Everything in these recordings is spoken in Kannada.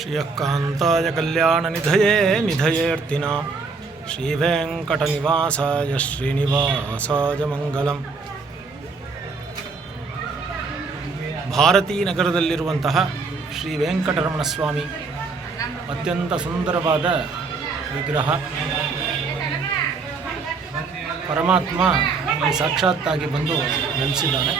श्रियःकान्ताय कल्याणनिधये निधयेऽर्तिना श्रीवेङ्कटनिवासाय ಶ್ರೀನಿವಾಸಾಯ ಮಂಗಲಂ ಭಾರತೀ ನಗರದಲ್ಲಿರುವಂತಹ ಶ್ರೀ ವೆಂಕಟರಮಣ ಸ್ವಾಮಿ ಅತ್ಯಂತ ಸುಂದರವಾದ ವಿಗ್ರಹ ಪರಮಾತ್ಮ ಇಲ್ಲಿ ಸಾಕ್ಷಾತ್ತಾಗಿ ಬಂದು ನೆಲೆಸಿದ್ದಾನೆ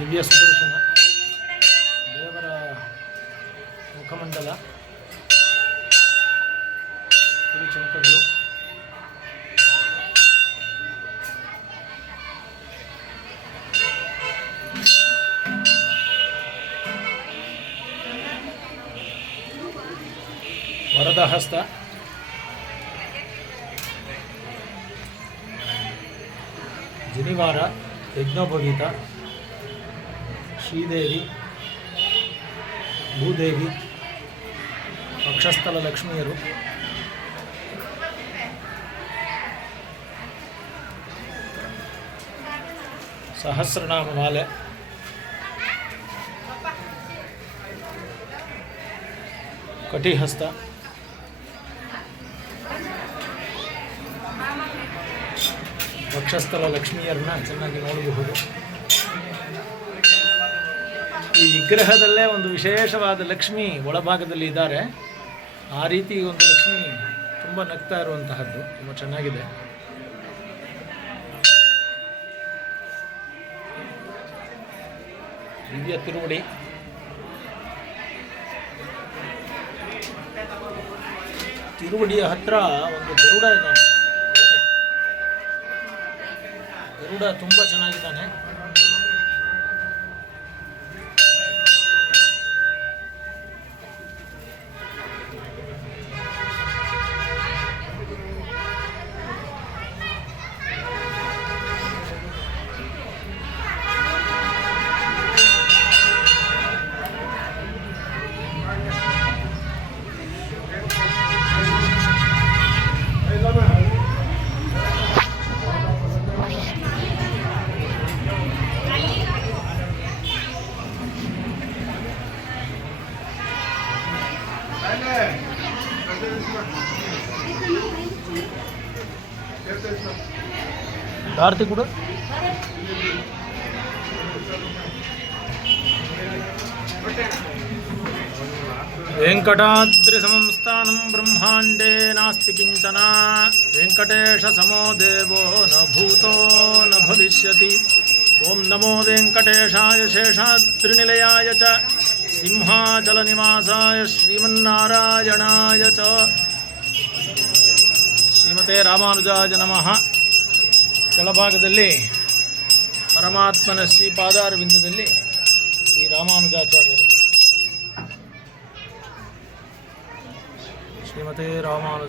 ದಿವ್ಯ ಸುದರ್ಶನ ದೇವರ ಮುಖಮಂಡಲ ತಿರುಚಂಕಗಳು ವರದ ಹಸ್ತ ಜನಿವಾರ ಯಜ್ಞೋಪವೀತ ಶ್ರೀದೇವಿ ಭೂದೇವಿ ಪಕ್ಷಸ್ಥಲ ಲಕ್ಷ್ಮಿಯರು. ಸಹಸ್ರನಾಮ ಮಾಲೆ. ಕಟಿಹಸ್ತ. ವಕ್ಷಸ್ಥಲ ಲಕ್ಷ್ಮಿಯರನ್ನ ಚೆನ್ನಾಗಿ ನೋಡಬಹುದು. ಈ ವಿಗ್ರಹದಲ್ಲೇ ಒಂದು ವಿಶೇಷವಾದ ಲಕ್ಷ್ಮಿ ಒಳಭಾಗದಲ್ಲಿ ಇದ್ದಾರೆ. ಆ ರೀತಿ ಒಂದು ಲಕ್ಷ್ಮಿ ತುಂಬ ನಗ್ತಾ ಇರುವಂತಹದ್ದು, ತುಂಬ ಚೆನ್ನಾಗಿದೆ. ದಿವ್ಯ ತಿರುವಡಿ ತಿರುವಡಿಯ ಹತ್ರ ಒಂದು ಗರುಡ ಇದ್ದಾನೆ ಗರುಡ ತುಂಬ ಚೆನ್ನಾಗಿದ್ದಾನೆ. కార్తీకుడు वेङ्कटाद्रिसंस्थानं ब्रह्माण्डे नास्ति किञ्चन वेङ्कटेशसमो देवो न भूतो न भविष्यति ಓಂ ನಮೋ ವೆಂಕಟೇಶಾಯ ಶೇಷಾದ್ರಿನಿಲಯಾಯ ಚ, ಸಿಂಹಾಚಲನಿವಾಸಾಯ ಶ್ರೀಮನ್ನಾರಾಯಣಾಯ ಚ. ಶ್ರೀಮತೆ ರಾಮಾನುಜಾಯ ನಮಃ. ಕೆಳಭಾಗದಲ್ಲಿ ಪರಮಾತ್ಮನ ಶ್ರೀ ಪಾದಾರವಿಂದದಲ್ಲಿ ಶ್ರೀ ರಾಮಾನುಜಾಚಾರ್ಯರು. ಶ್ರೀಮತೆ ರಾಮಾನುಜ